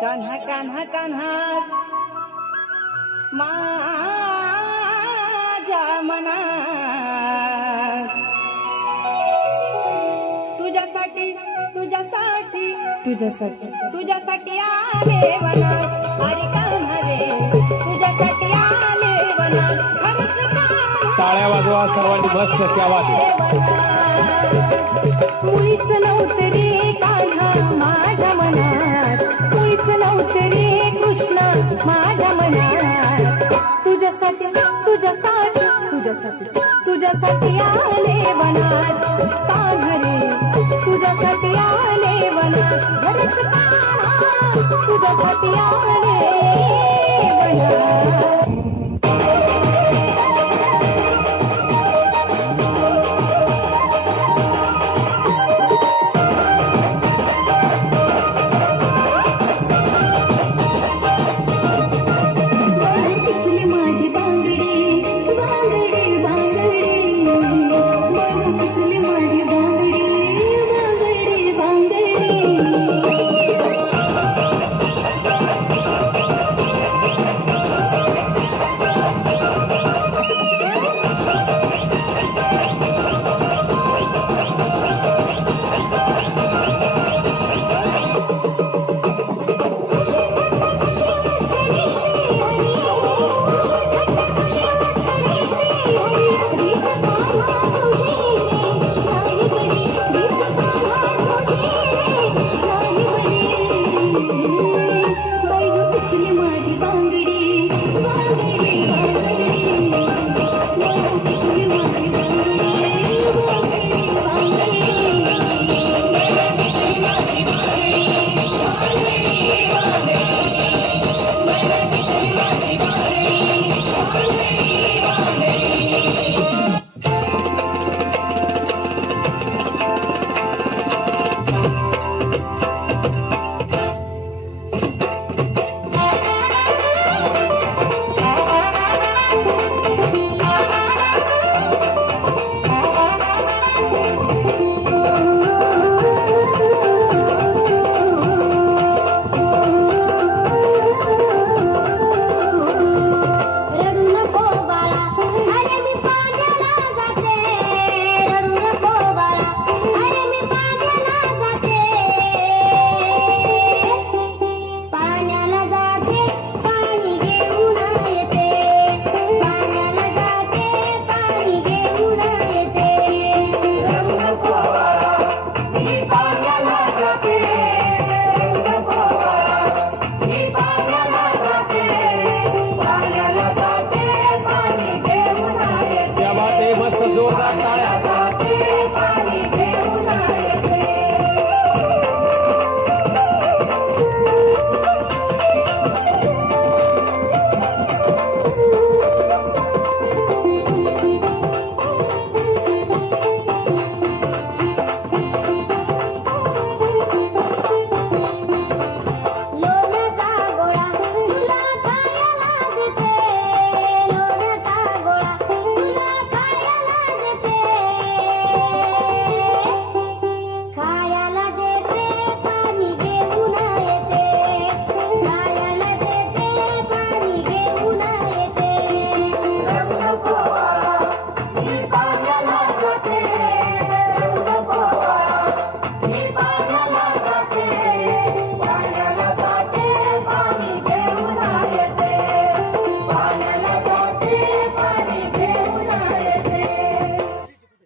कान्हा कान्हा कान्हा माझ्या मनात तुझ्यासाठी तुझ्यासाठी तुझ्यासाठी तुझ्यासाठी आले वनात. अरे कान्हा रे तुझ्यासाठी आले वनात. खरंच कान्हा टाळ्या वाजवा सर्वांनी, मस्त क्या बात आहे. मुळीच नव्हतं रे कान्हा माझ्या मनात, मुळीच नव्हतं रे कृष्ण माझ्या मनात. तुझ्यासाठी तुझ्यासाठी तुझ्यासाठी तुझ्यासाठी आले वनात. कान्हा रे तुझ्यासाठी आले वनात. खरंच कान्हा तुझ्यासाठी आले वनात.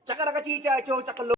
चकरकची चकलो